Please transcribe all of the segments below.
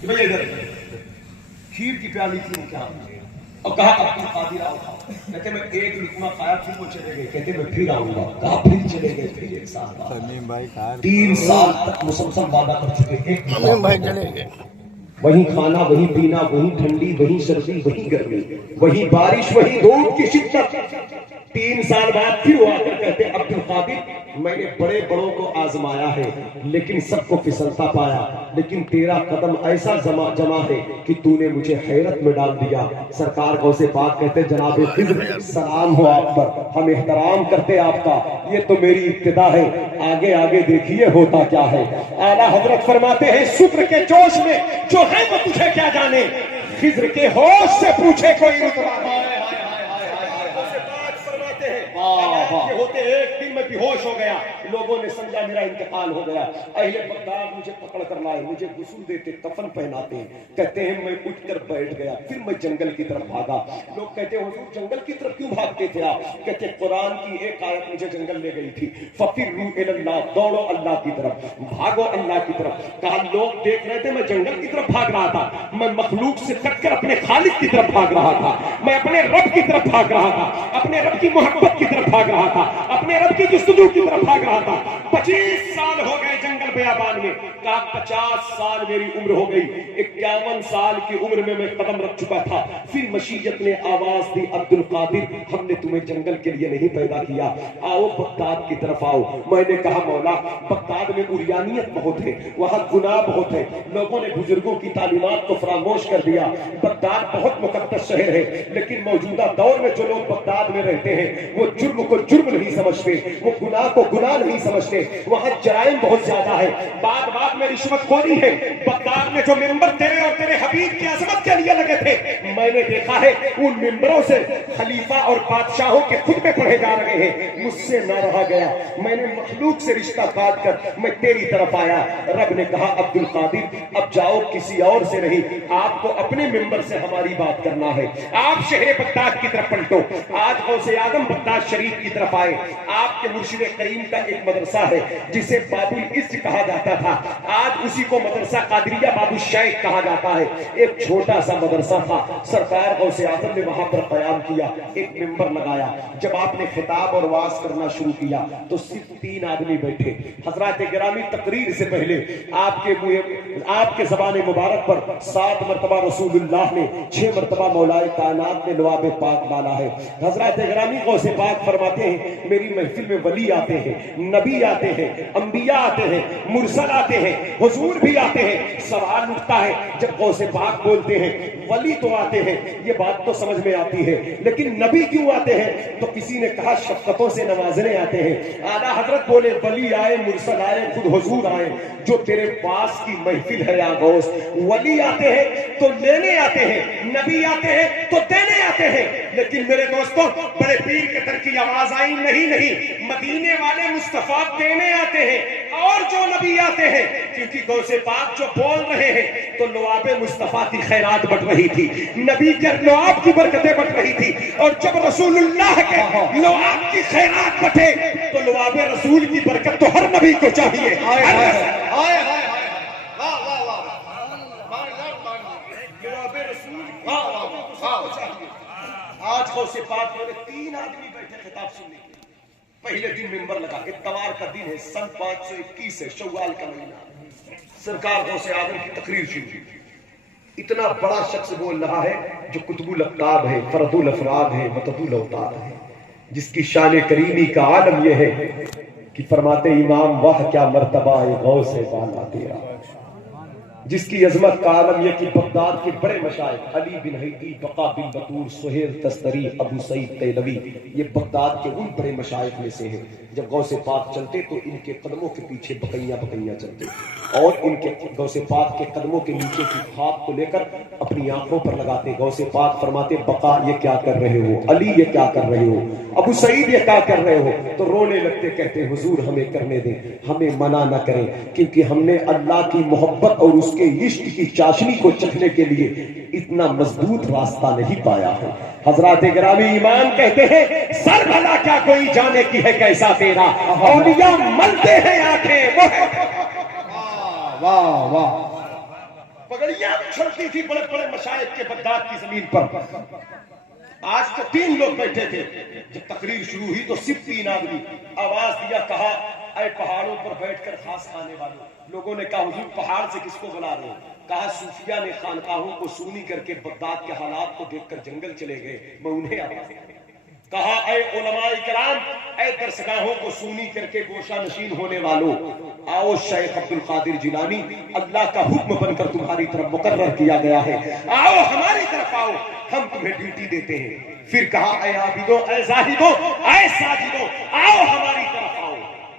کہ بھئی ادھر کھیر کی پیالی کیوں کیا اور کہا عبد القادر آؤ کھاؤ. کہتے میں ایک لقمہ کھایا پھر وہ چلے گئے. کہتے میں پھر آؤں گا. کہا پھر چلے گئے. پھر ایک سال بعد 3 سال تک مسلسل وعدہ کر چکے. ایک وہی کھانا وہی پینا وہی ٹھنڈی وہی سردی وہی گرمی وہی بارش وہی دھوپ کی شدت. 3 سال بعد پھر وہ آ کر کہتے عبد القادر میں نے بڑے بڑوں کو آزمایا ہے لیکن سب کو پھسلتا پایا, لیکن تیرا قدم ایسا جمع ہے کہ تو نے مجھے حیرت میں ڈال دیا. سرکار غوث پاک کہتے جناب خضر سلام ہو آپ پر, ہم احترام کرتے آپ کا. یہ تو میری ابتدا ہے, آگے آگے دیکھیے ہوتا کیا ہے. اعلیٰ حضرت فرماتے ہیں شکر کے جوش میں جو ہے وہ تجھے کیا جانے, خضر کے ہوش سے پوچھے کوئی رتبہ ہوتے. ایک دن میں بے ہوش ہو گیا, لوگوں نے سمجھا میرا انتقال ہو گیا. اہل بغداد مجھے پکڑ کر لائے, مجھے غسل دیتے, کفن پہناتے. کہتے ہیں میں اٹھ کر بیٹھ گیا, پھر میں جنگل کی طرف بھاگا. لوگ کہتے ہیں حضور جنگل کی طرف کیوں بھاگتے تھے آپ؟ کہتے قرآن کی ایک آیت مجھے جنگل لے گئی تھی, ففروا الی اللہ, دوڑو اللہ کی طرف, بھاگو اللہ کی طرف. کہا لوگ دیکھ رہے تھے میں جنگل کی طرف بھاگ رہا تھا, میں مخلوق سے کٹ کر اپنے خالق کی طرف بھاگ رہا تھا, میں اپنے رب کی طرف بھاگ رہا تھا, اپنے رب کی محبت کی طرف بھاگ رہا تھا, اپنے رب کی جستجو کی طرف بھاگ رہا تھا. 25 سال ہو گئے جنگل بیابان میں. کہا 50 سال میری عمر ہو گئی, 51 سال کی عمر میں قدم رکھ چکا تھا. پھر مشیت نے آواز دی عبد القادر ہم نے تمہیں جنگل کے لیے نہیں پیدا کیا, آؤ بغداد کی طرف آؤ. میں نے کہا مولا بغداد میں عریانیت بہت ہے, وہاں گناہ بہت ہے, لوگوں نے بزرگوں کی تعلیمات کو فراموش کر دیا. بغداد بہت مقدس شہر ہے, لیکن موجودہ دور میں جو لوگ بغداد میں رہتے ہیں وہ جرم کو جرم نہیں سمجھتے, وہ گناہ کو گناہ نہیں سمجھتے. وہاں جرائم بہت زیادہ ہے, بات میں رشوت خوری ہے. بغداد میں جو ممبر تیرے اور تیرے حبیب کی عظمت کے لیے لگے تھے, میں نے دیکھا ہے ان ممبروں سے خلیفہ اور بادشاہوں کے خطبے پڑھے جا رہے ہیں. مجھ سے نہ رہا گیا, میں نے مخلوق سے رشتہ کاٹ کر میں تیری طرف آیا. رب نے کہا عبد القادر اب جاؤ کسی اور سے نہیں, آپ کو اپنے ممبر سے ہماری بات کرنا ہے. آپ شہر بغداد کی طرف پلٹو. آج غوث اعظم بغداد شریف کی طرف آئے. آپ کے مرشد کریم کا ایک مدرسہ ہے جسے باب العز کہا جاتا تھا, آج اسی کو مدرسہ قادریہ باب الشیخ کہا جاتا ہے. ایک چھوٹا سا مدرسہ تھا, سرکار غوث اعظم نے وہاں پر قیام کیا, ایک ممبر لگایا. جب آپ نے خطاب اور وعظ کرنا شروع کیا تو صرف 3 آدمی بیٹھے. حضرات گرامی تقریر سے پہلے آپ کے زبان مبارک پر 7 مرتبہ رسول اللہ نے, 6 مرتبہ مولا کائنات نے لواب پاک ڈالا ہے. حضرات گرامی غوث پاک فرماتے ہیں میری محفل میں ولی آتے ہیں, نبی آتے ہیں, انبیاء آتے ہیں, مرسل آتے ہیں, حضور بھی آتے ہیں. سوال اٹھتا ہے جب غوث پاک بولتے ہیں ولی تو آتے ہیں, یہ بات تو سمجھ میں آتی ہے, لیکن نبی کیوں آتے ہیں؟ تو کسی نے کہا شفقتوں سے نوازنے آتے ہیں. اعلیٰ حضرت بولے ولی آئے, مرسل آئے, خود حضور آئے, جو تیرے پاس کی محفل ہے یا غوث. ولی آتے ہیں تو لینے آتے ہیں, نبی آتے ہیں تو دینے آتے ہیں. لیکن میرے دوستوں بڑے پیر کے در کی آواز آئی نہیں, مدینے والے مصطفیٰ دینے آتے ہیں. اور جو نبی آتے ہیں, کیونکہ غوث پاک جو بول رہے ہیں تو لواب مصطفیٰ کی خیرات بٹ رہی تھی, نبی کے لواب کی برکتیں بٹ رہی تھی. اور جب رسول اللہ کے لواب کی خیرات بٹے تو لواب رسول کی برکت تو ہر نبی کو چاہیے. آج غوث پاک میں 3 آدمی بیٹھے خطاب سننے کے لیے. پہلے دن ممبر لگا, اتوار کا دن ہے, سن 521 ہے, شوال کا مہینہ. سرکار غوث اعظم کی تقریر شروع کی. اتنا بڑا شخص بول رہا ہے جو قطب الاقطاب ہے, فرد الافراد ہے, وطد الاوتاد ہے, جس کی شان کریمی کا عالم یہ ہے کہ فرماتے امام واہ کیا مرتبہ ہے غوث بالا تیرا, جس کی عظمت کا عالم یہ کہ بغداد کے بڑے مشائخ علی بن حیدی, بقا بن بطور, سہیل تستری, ابو سعید تیلوی, یہ بغداد کے ان بڑے مشائخ میں سے ہیں. جب غوث پاک چلتے تو ان کے قدموں کے پیچھے بقیاں چلتے, اور ان کے غوث پاک کے قدموں کے نیچے کی خاک کو لے کر اپنی آنکھوں پر لگاتے. غوث پاک فرماتے بقا یہ کیا کر رہے ہو, علی یہ کیا کر رہے ہو, ابو سعید یہ کیا کر رہے ہو؟ تو رونے لگتے, کہتے حضور ہمیں کرنے دیں, ہمیں منع نہ کریں, کیونکہ ہم نے اللہ کی محبت اور اس کے عشق کی چاشنی کو چکھنے کے لیے اتنا مضبوط راستہ نہیں پایا ہے. حضرات گرامی ایمان کہتے ہیں سر بھلا کیا کوئی جانے کی ہے کیسا تیرا, اولیاء ملتے ہیں آنکھیں وہ ہے. واہ واہ, पगड़ियां उछलती थी बड़े बड़े मशाइख के बगदाद की जमीन पर। आज तो 3 लोग बैठे थे, जब तकरीर शुरू हुई तो सिर्फ 3 आदमी आवाज दिया, कहा ऐ पहाड़ों पर बैठकर खास खाने वालों। लोगों ने कहा हुजूर पहाड़ से किसको बुला रहे हो? कहा सूफिया ने खानकाहों को सूनी करके बगदाद के हालात को देखकर जंगल चले गए, मैं उन्हें आवाज दिया। कहा ऐ उलमाए किराम, ऐ दरसगाहों को सूनी करके गोशा नशीन होने वालों, आओ शेख अब्दुल कादिर जिलानी, अल्लाह का हुक्म बनकर तुम्हारी तरफ मुकर्रर किया गया है, आओ हमारी तरफ आओ, हम तुम्हें ड्यूटी देते हैं। फिर कहा ऐ आबिदो, ऐ जाहिदो, ऐ साजिदो, आओ हमारी तरफ आओ।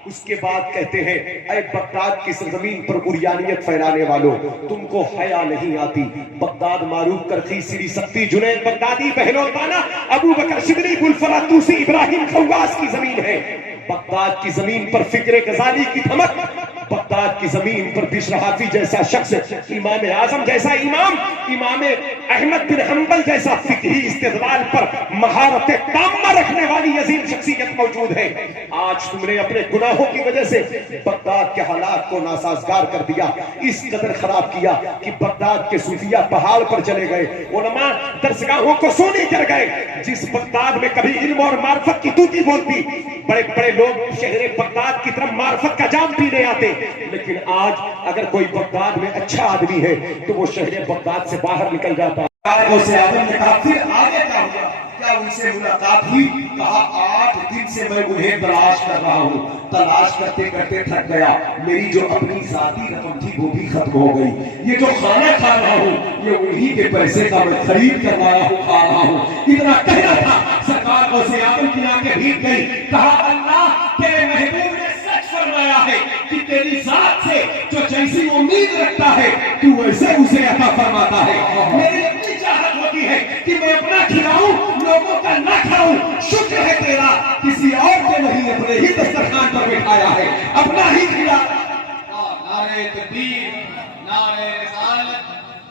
उसके बाद कहते हैं ऐ बगदाद की सरजमीन पर उरियानियत फैलाने वालों, तुमको हया नहीं आती। बगदाद मारूफ करखी सिरी सख्ती जुनैद बगदादी पहलवाना अबू बकर शिदरी गुलफरा तूसी इब्राहिम खवास की जमीन है। बगदाद की जमीन पर फिक्र गजाली की धमक, बगदाद की जमीन पर बिशर हाफी जैसा शख्स, इमाम आजम जैसा इमाम, इमाम अहमद बिन हंबल जैसा फिक्री इस्तेदलाल पर महारत ताम्मा रखने वाली अजीम शख्सियत मौजूद है। आज तुमने अपने गुनाहों की वजह से बगदाद के हालात को नासाजगार कर दिया, इस कदर खराब किया कि बगदाद के सूफिया पहाड़ पर चले गए, उलमा दरसगाहों को सूनी कर गए। जिस बगदाद में कभी इल्म और मार्फत की तूती बोलती, बड़े बड़े लोग शहर बगदाद की तरफ मार्फत का जाम पीने आते, लेकिन आज अगर कोई बगदाद में अच्छा आदमी है तो वो शहर बगदाद से बाहर निकल जाता है। आदम ने कहा फिर आगे क्या हुआ? क्या उनसे मुलाकात हुई? कहा 8 दिन से मैं उन्हें तलाश कर रहा हूँ, तलाश करते करते थक गया, मेरी जो अपनी जाती रकम थी वो भी खत्म हो गई, ये जो खाना खा रहा हूँ ये उन्हीं के पैसे का मैं खरीद कर लाया हूँ, खा रहा हूँ। इतना कहना था, सरकार को से आदम की आंखें भीग गई। कहा अल्लाह तेरे महबूब ने सच फरमाया है कि तेरी जात से जो जैसी उम्मीद रखता है तू वैसे उसे अता फरमाता है। मेरी अपनी चाहत होती है कि मैं अपना खिलाऊं, लोगों का ना खाऊं। शुक्र है तेरा किसी और को नहीं अपने ही दस्तरखान पर बिठाया है, अपना ही खिला। नारे तकबीर, नारे रिसालत,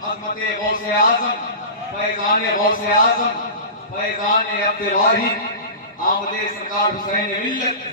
अज़मत गौसे आज़म, फैज़ान गौसे आज़म, फैज़ान अब्दुल वाहिद, आमदे सरकार हुसैन मिल्लत।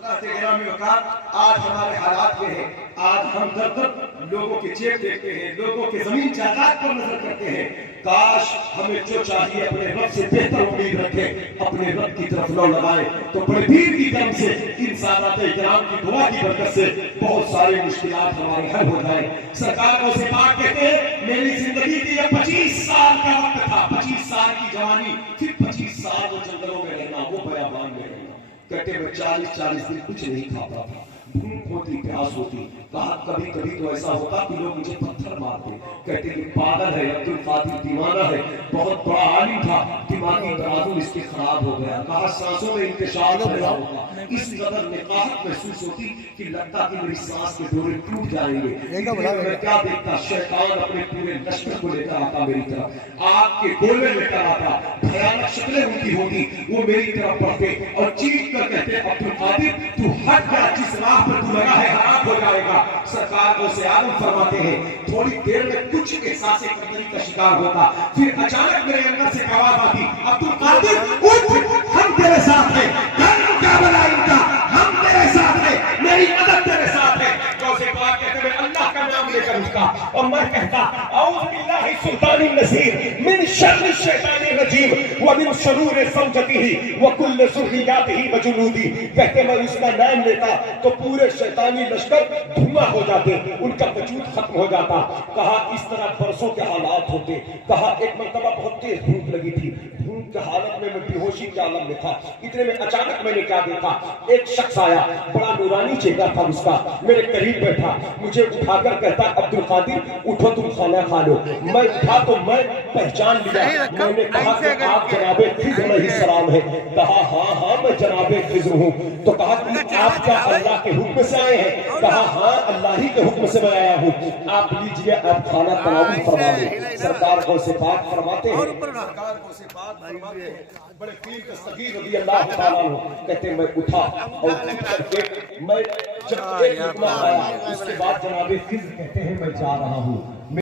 आज हमारे हालात ये है, आज हम दर दर लोगों के चेक देखते हैं, लोगों के जमीन जायदाद पर नजर करते हैं। काश हमें जो चाहिए अपने रब से बेहतर उम्मीद रखे, अपने रब की तरफ न लगाए तो बड़े पीर की तरफ से इन सादात इकराम की दुआ की बरकत से बहुत सारे मुश्किलात हमारे हल हो जाए। सरकार को से बात कहते हैं मेरी जिंदगी की 25 साल का वक्त था, 25 साल की जवानी, फिर 25 साल वो जंगलों में रहना, वो बयाबान में रहना। कहते मैं 40-40 दिन कुछ नहीं खाता था, भूख होती, प्यास होती। कहा कभी कभी तो ऐसा होता कि लोग मुझे पत्थर मारते, कहते कि पागल है, अब्दुल कादिर दीवाना है, बहुत बड़ा आलिम था, दिमागी तराजू इसके खराब हो गया। कहा सांसों में इंतशार पैदा होगा, इस कदर निकाहत महसूस होती कि लगता कि मेरी सांस के डोरे टूट जाएंगे। मैं क्या देखता, शैतान अपने पूरे लश्कर को लेकर आता मेरी तरफ, आग के गोले लेकर आता, भयानक शक्लें उनकी होती, वो मेरी तरफ बढ़ते और चीख कर कहते अब्दुल कादिर तू हट जा, जिस राह पर तू लगा है हराम हो जाएगा। सरकार को से आदम फरमाते हैं थोड़ी देर में कुछ एहसास कमजोरी का शिकार होता, फिर अचानक मेरे अंदर से आवाज आती अब्दुल कादिर उठ, हम तेरे साथ हैं, कर मुकाबला इनका, हम तेरे साथ हैं, मेरी मदद तेरे साथ है। गौसे पाक कहते हैं अल्लाह का नाम लेकर उसका, और मैं कहता औज़ु बिल्लाहि सुल्तानिन नसीर मिन शर्रि शैतानिर रजीम व मिन शुरूरि ज़ौजतिही व कुल्li ज़ुर्रिय्यतिही व जुनूदी। कहते मैं उसका नाम लेता तो पूरे शैतानी लश्कर धुआं हो जाते, उनका वजूद खत्म हो जाता। कहा इस तरह बरसों के हालात होते। कहा एक मर्तबा बहुत तेज भूख लगी थी, भूख के हालत में मैं बेहोशी के आलम में था, इतने में अचानक मैंने क्या देखा, एक शख्स आया, बड़ा नूरानी चेहरा था उसका, मेरे करीब बैठा, मुझे उठाकर कहता अब्दुल कादिर उठो तुम खाना खा लो। मैं उठा तो मैं पहचान लिया, मैंने कहा कि आप जनाबे खिज़्र अलैहिस्सलाम है। कहा हाँ हाँ मैं जनाबे खिज़्र हूँ। तो कहा कि आप क्या अल्लाह के हुक्म से आए हैं? कहा हाँ अल्लाह ही के हुक्म से मैं आया हूँ। आप लीजिए, आप खाना तनावुल फरमाइए। सरकार को से बात फरमाते हैं, सरकार को से बात फरमाते हैं, बड़े पीर दस्तगीर रज़ी अल्लाह तआला अन्हु कहते मैं उठा और उठ करके मैं जब एक लुक़मा आया उसके बाद जनाबे खिज़्र कहते हैं मैं जा रहा हूँ।